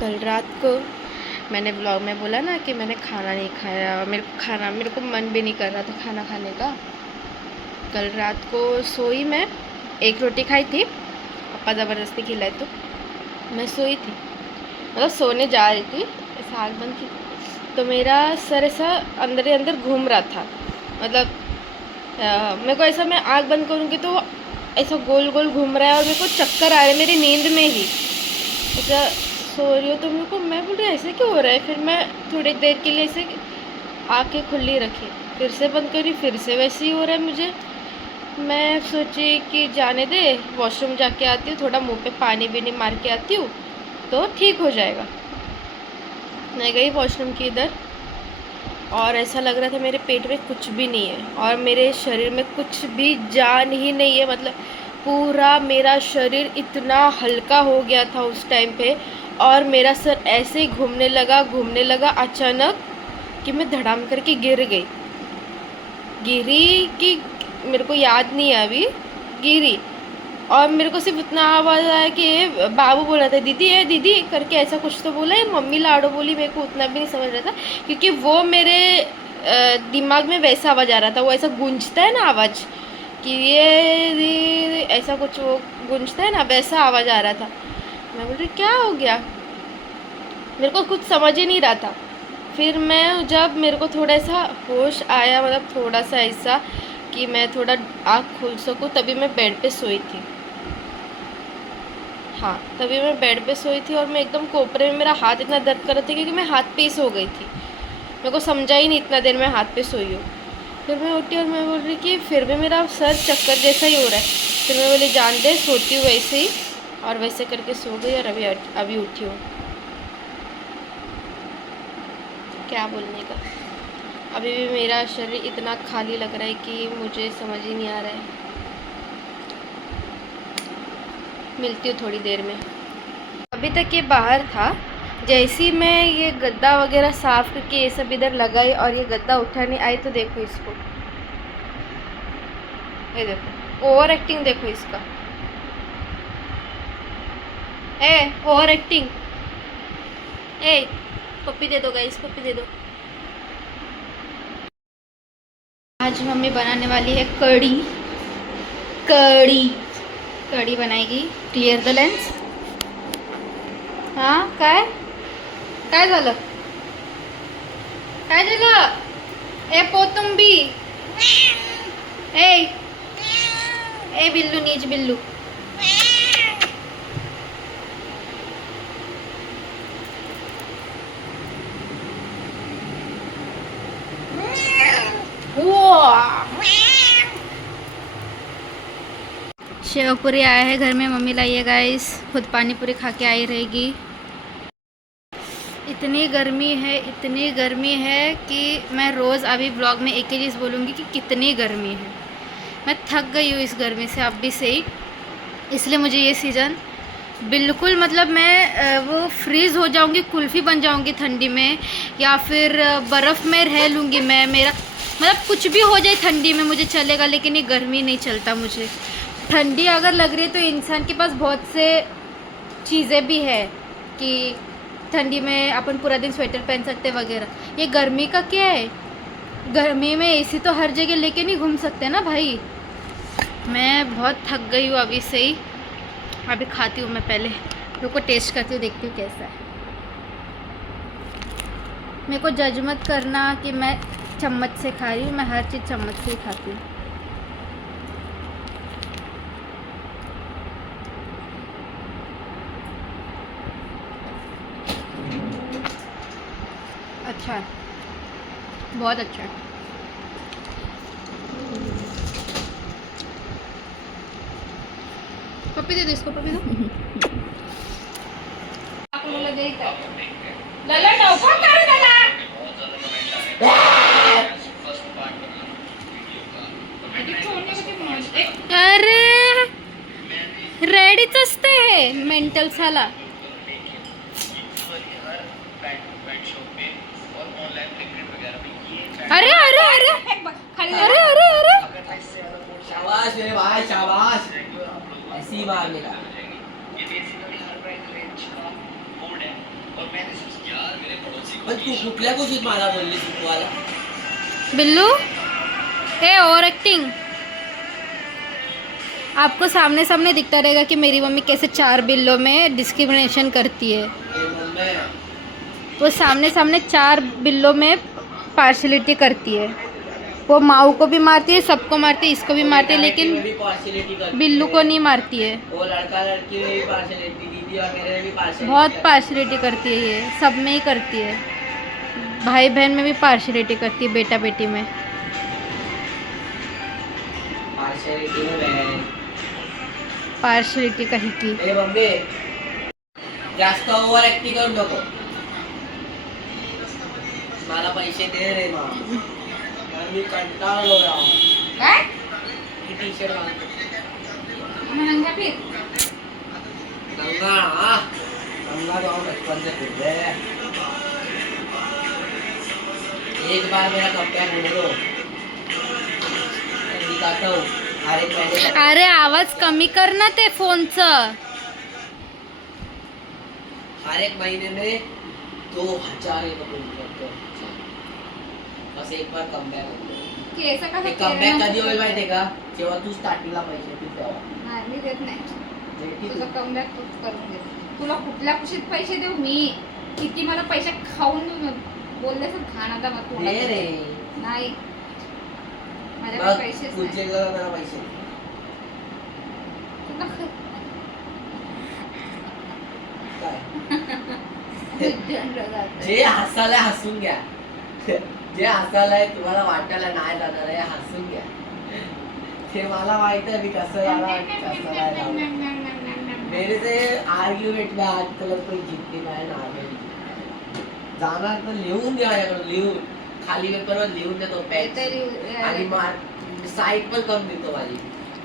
कल रात को मैंने व्लॉग में बोला ना कि मैंने खाना नहीं खाया, मेरे को मन भी नहीं कर रहा था खाना खाने का। कल रात को सोई मैं, एक रोटी खाई थी, पापा ज़बरदस्ती खिलाए तो मैं सोई थी, मतलब सोने जा रही थी, ऐसा आँख बंद की तो मेरा सर ऐसा अंदर ही अंदर घूम रहा था। मतलब मेरे को ऐसा, मैं आँख बंद करूँगी तो ऐसा गोल गोल घूम रहा है और मेरे को चक्कर आ रहे हैं मेरी नींद में ही। ऐसा सो रही हो तो मेरे को, मैं बोल रही ऐसे क्यों हो रहा है। फिर मैं थोड़ी देर के लिए ऐसे आँखें खुली रखी, फिर से बंद करी, फिर से वैसे ही हो रहा है मुझे। मैं सोची कि जाने दे, वॉशरूम जाके आती हूँ, थोड़ा मुंह पे पानी भी नहीं मार के आती हूँ तो ठीक हो जाएगा। मैं गई वॉशरूम की इधर और ऐसा लग रहा था मेरे पेट में कुछ भी नहीं है और मेरे शरीर में कुछ भी जान ही नहीं है। मतलब पूरा मेरा शरीर इतना हल्का हो गया था उस टाइम पे, और मेरा सर ऐसे ही घूमने लगा अचानक कि मैं धड़ाम करके गिरी कि मेरे को याद नहीं है अभी, गिरी। और मेरे को सिर्फ इतना आवाज़ आया कि बाबू बोला था दीदी है दीदी करके, ऐसा कुछ तो बोला है, मम्मी लाडो बोली, मेरे को उतना भी नहीं समझ रहा था क्योंकि वो मेरे दिमाग में वैसा आवाज़ आ रहा था, वो ऐसा गूंजता है ना आवाज़ कि ये ऐसा कुछ वो गूंजता है ना, वैसा आवाज़ आ रहा था। मैं बोल रही क्या हो गया, मेरे को कुछ समझ ही नहीं रहा था। फिर मैं जब मेरे को थोड़ा सा होश आया, मतलब थोड़ा सा ऐसा कि मैं थोड़ा आँख खोल सकूँ, तभी मैं बेड पे सोई थी। हाँ, तभी मैं बेड पे सोई थी और मैं एकदम कोपरे में, मेरा हाथ इतना दर्द कर रहा था क्योंकि मैं हाथ पे ही सो गई थी, मेरे को समझा ही नहीं इतना देर मैं हाथ पे सोई हूँ। फिर मैं उठी और मैं बोल रही कि फिर भी मेरा सर चक्कर जैसा ही हो रहा है। फिर मैं बोली जान दे, सोती हूँ वैसे ही, और वैसे करके सो गई और अभी उठी हूँ। क्या बोलने का, अभी भी मेरा शरीर इतना खाली लग रहा है कि मुझे समझ ही नहीं आ रहा है। मिलती हूँ थोड़ी देर में। अभी तक ये बाहर था, जैसे ही मैं ये गद्दा वगैरह साफ़ करके ये सब इधर लगाई और ये गद्दा उठाने आई तो देखो इसको, ये देखो ओवर एक्टिंग, देखो इसका ओवर एक्टिंग। पप्पी दे दो गाइस, पप्पी दे दो। आज मम्मी बनाने वाली है कढ़ी बनाएगी। Clear the lens. हाँ काय झालं, काय झालं, ए पोतुंबी, ए बिल्लू, नीच बिल्लू। शेवपुरी आया है घर में, मम्मी लाई है गाइस, खुद पानी पूरी खा के आई रहेगी। इतनी गर्मी है कि मैं रोज़ अभी ब्लॉग में एक ही चीज़ बोलूँगी कि कितनी गर्मी है। मैं थक गई हूँ इस गर्मी से अब भी से ही, इसलिए मुझे ये सीज़न बिल्कुल, मतलब मैं वो फ्रीज़ हो जाऊँगी, कुल्फ़ी बन जाऊँगी ठंडी में, या फिर बर्फ़ में रह लूँगी मैं। मेरा मतलब कुछ भी हो जाए ठंडी में मुझे चलेगा, लेकिन ये गर्मी नहीं चलता मुझे। ठंडी अगर लग रही है तो इंसान के पास बहुत से चीज़ें भी है कि ठंडी में अपन पूरा दिन स्वेटर पहन सकते वगैरह। ये गर्मी का क्या है, गर्मी में एसी तो हर जगह लेके नहीं घूम सकते ना भाई। मैं बहुत थक गई हूँ अभी से ही। अभी खाती हूँ मैं, पहले रुको टेस्ट करती हूँ, देखती हूँ कैसा है। मेरे को जज मत करना कि मैं चम्मच से खा रही हूँ, मैं हर चीज़ चम्मच से ही खाती हूँ। अच्छा है, बहुत अच्छा है। पप्पी दे दो इसको, पप्पी दो। अरे रेडीच असते हे मेंटल साला। अरे अरे अरे अरे अरे अरे, शाबाश मेरे भाई, शाबाश, ऐसी मार मेरा। पण तू कुठल्या गोष्टीत मला बोलली चुकवायला? बिल्लू ए ओवर एक्टिंग। आपको सामने सामने दिखता रहेगा कि मेरी मम्मी कैसे 4 बिल्लों में डिस्क्रिमिनेशन करती है। ए मम्मी, वो सामने सामने 4 बिल्लों में पार्शलिटी करती है। वो माऊ को भी मारती है, सबको मारती है, इसको भी मारती है, लेकिन में भी पार्शियलिटी करती बिल्लू है। को नहीं मारती है। वो लड़का लड़की में भी पार्शियलिटी, दीदी और मेरे में भी पार्शियलिटी बहुत करती पार्शलिटी करती है, ये सब में ही करती है। भाई बहन में भी पार्शलिटी करती है, बेटा बेटी में। पार्शियलिटी में बहन। पार्शलिटी कहीं की। ए मम्मी, जास्त ओव्हर ऍक्टिंग करू नको। मला पैसे दे रे मा, मी कंटाळलो यार। काय? ही टी-शर्ट घालतो गंगा हाँ गंगा जाओ बचपन से खुद है। एक बार मेरा कंपेयर बोल दो, मैं दिखाता हूँ। अरे आवाज कमी कर ना ते फोनचं। हर एक महीने में 2000 बस एक बार कमबॅक होतो। कमबॅक कधी होईल माहितीये का? जेव्हा तू स्टार्टिंगला पैसे देतील तेव्हा। मी देत नाही जेवढी तुझं कमबॅक तूच करून दे। तुला कुठल्या खुशीत पैसे देऊ मी? किती मला पैसे खाऊन बोलले तर खाण्याचा मग तू दे रे। नाही माझ्याकडे मग पैसेच पुढचे नाही। मला मला पैसे काय? जे हसायला हसून घ्या, जे हसायला तुम्हाला वाटायला नाही जाणार आहे हसून घ्या। ते मला माहित आहे मी कसं याला कसं नाही जाणार। मेरे से आर्ग्युमेंट में आज तक कोई जीतती नाही ना जाणार तर लिहून द्या याकडे, लिहून खाली पेपरवर लिहून देतो पेन आणि साईट पण कम देतो माझी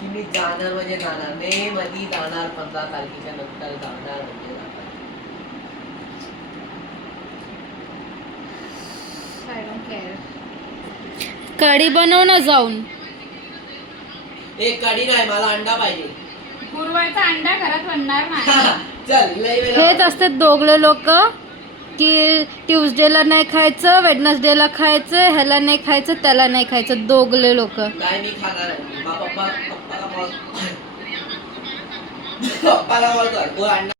की मी जाणार म्हणजे जाणार, मे मध्ये जाणार, 15 तारखेच्या नंतर जाणार म्हणजे जाणार। I don't care. कढी बनव ना जाऊन। एक कढी नाही, मला अंडा पाहिजे। गुरुवारचा अंडा घरात बनणार नाही। चल लय वेळा हेच असतात दोघले लोक की ट्यूजडेला नाही खायचं, वेडनसडेला खायचं, ह्याला नाही खायचं, त्याला नाही खायचं, दोघले लोक। नाही मी खाणार आहे। पप्पाला कॉल कर, वो अंडा।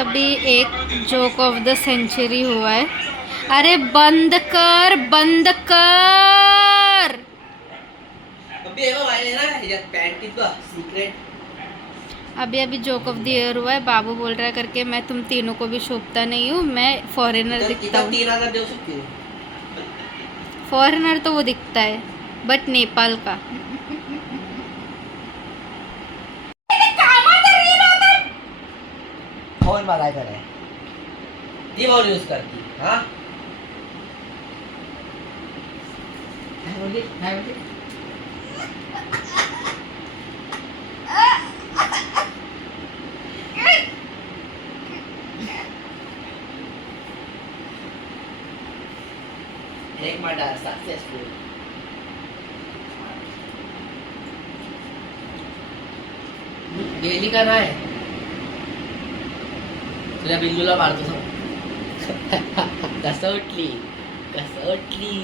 अभी एक जोक ऑफ द सेंचुरी हुआ है। अरे बंद कर, बंद कर। अबे हे वाले ना याच्यात पॅन्टीत बघ सिक्रेट। अभी अभी जोक ऑफ द ईयर हुआ है। बाबू बोल रहा है करके मैं तुम तीनों को भी शोभता नहीं हूँ, मैं फॉरेनर दिखता हूँ। 3000 देऊ शकते। फॉरेनर तो वो दिखता है बट नेपाल का। फोन बघायचा नाही, ती फोन यूज करती। हा काय बोलली, काय बोलली? एक मर्डर सक्सेसफुल। गेली का नाही? तुझ्या बिल्लूला मारतो सांग। कसं उठली, कसं उठली?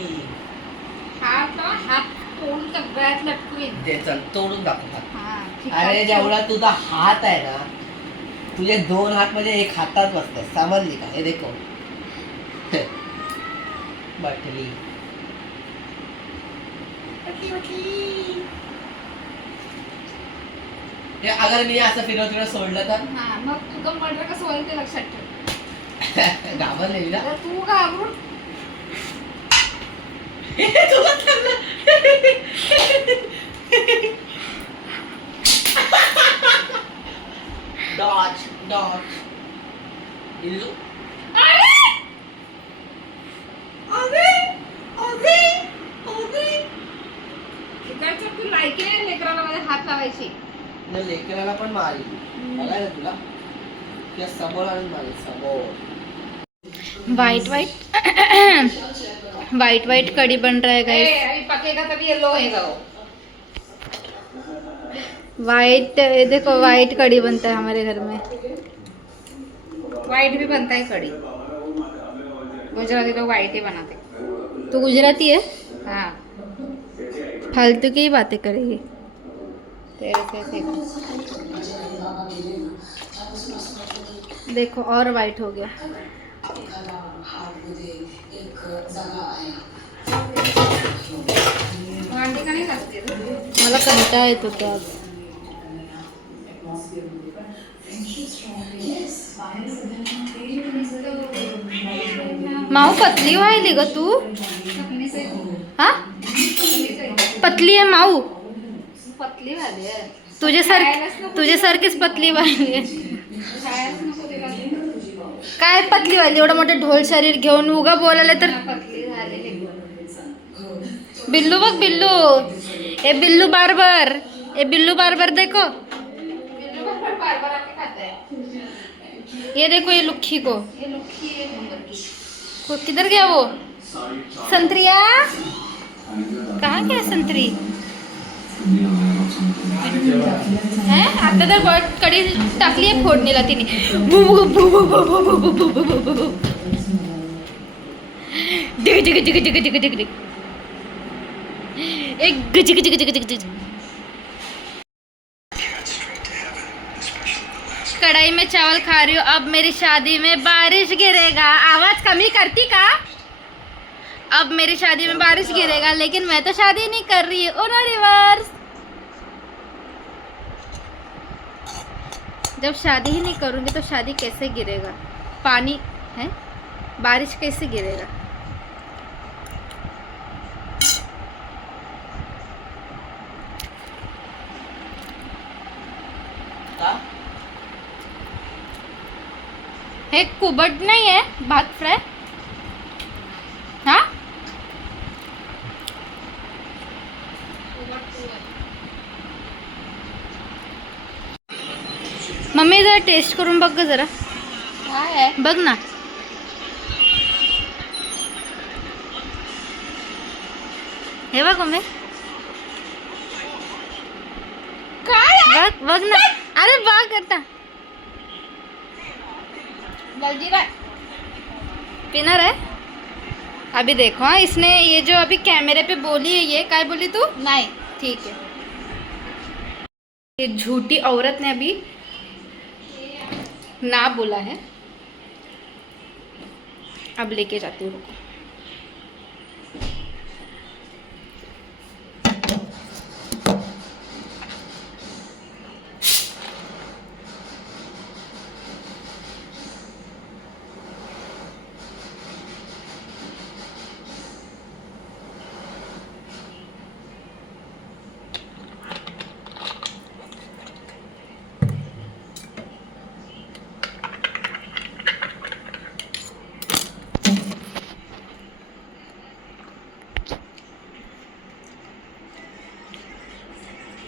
हात तोडून सगळ्यात लटकून ते चल तोडून दाखव हात। हा ठीक अरे आहे। जेवढा तुझा हात आहे ना, तुझे 2 हात म्हणजे एक हातात बसतात, समजली का? हे देखो बटली हे अगर मी असं फिरव सोडलं तर हा मग तुझं मर्डर कसं होईल ते लक्षात ठेव। घाबरलेली ना आता तू घाबरून तुला चाललं डॉच डॉच इल्लू तिकडचं तू लायकी नाही लेकराला माझ्या हात लावायची। लेकराला पण मारी बघायला तुला त्या समोर आणून मारी समोर। वाइट वाइट वाइट वाइट कड़ी बन रहा है गाइस। अभी पकेगा तभी येलो होएगा वो। वाइट देखो वाइट कड़ी बनता है हमारे घर में। वाइट भी बनता है कड़ी। गुजराती लोग वाइट ही बनाते। तो गुजराती है, हाँ फालतू की ही बातें करेगी। तेरे से सीखो। देखो और वाइट हो गया। भांडी का नहीं करते तू? मला कंटाळा येत होता आज. माऊ पतली व्हायली ग तू. अपनी से हा पतली आहे माऊ. पतली वाली है। तुझ्यासारखीच पतली व्हायली आहे. खायलाच नको तिला ते. काय पतली व्हायली एवढं मोठं ढोल शरीर घेऊन उगा बोलायला तर. पतली झालेली. बिल्लू बघ बिल्लू. ए बिल्लू बार्बर. ए बिल्लू बार्बर देखो. बिल्लू का बार बार आके खाता है। ये देखो ये लुक्खी को. ये लुक्खी है नंबर की। किधर गया वो संत्रिया. कहाँ गया संतरी है. आता तर कडी टाकली आहे फोडणीला तिने. डिग डिग डिग डिग डिग डिग डिग. एक गज गज गज गज गज. कढ़ाई में चावल खा रही हूँ. अब मेरी शादी में बारिश गिरेगा. आवाज कमी करती का. अब मेरी शादी में बारिश गिरेगा लेकिन मैं तो शादी नहीं कर रही हूँ. ओनो रिवर्स. जब शादी ही नहीं करूँगी तो शादी कैसे गिरेगा. पानी है बारिश कैसे गिरेगा. का? हे कुबट नहीं है भात फ्राय. हाँ मम्मी जरा टेस्ट करून बघ ग जरा. काय है? बघ ना. हे बघ मम्मी. काय बघ बघ ना. अरे बघ करता जल्दी रह। पिनर है. अभी देखो हाँ इसने ये जो अभी कैमरे पे बोली है ये काय बोली तू. नहीं ठीक है. ये झूठी औरत ने अभी ना बोला है. अब लेके जाती हूँ. रुको.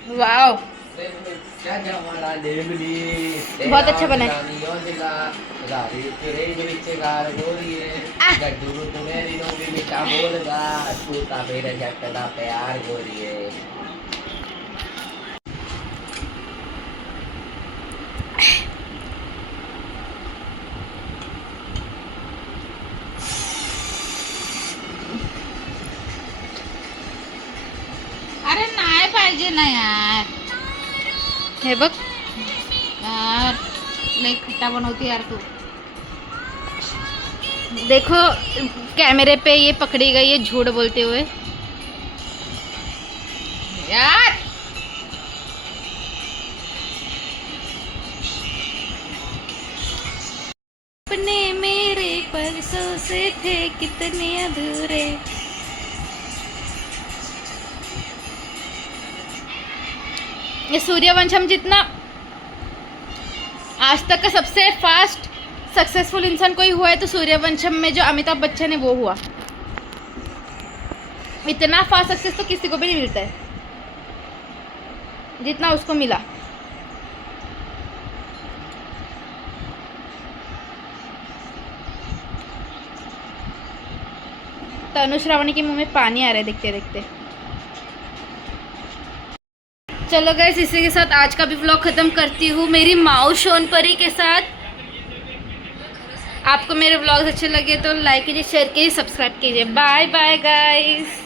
वाओ बहुत अच्छा बना है. प्यार गोरिए. अरे नाही पाहिजे ना यार. हे बघ. यार लई खट्टा बनवती यार तू. देखो कैमरे पे ये पकड़ी गई है झूठ बोलते हुए. यार अपने मेरे परसों से थे कितने अधूरे. ये सूर्यवंशम जितना आज तक का सबसे फास्ट सक्सेसफुल इंसान कोई हुआ है तो सूर्यवंशम में जो अमिताभ बच्चन है वो हुआ. इतना फास्ट सक्सेस तो किसी को भी नहीं मिलता है जितना उसको मिला. तनु श्रावणी के मुंह में पानी आ रहा है देखते देखते. चलो गाइस इसी के साथ आज का भी व्लॉग ख़त्म करती हूँ मेरी माऊ सोनपरी के साथ. आपको मेरे व्लॉग्स अच्छे लगे तो लाइक कीजिए, शेयर कीजिए, सब्सक्राइब कीजिए। Bye bye guys.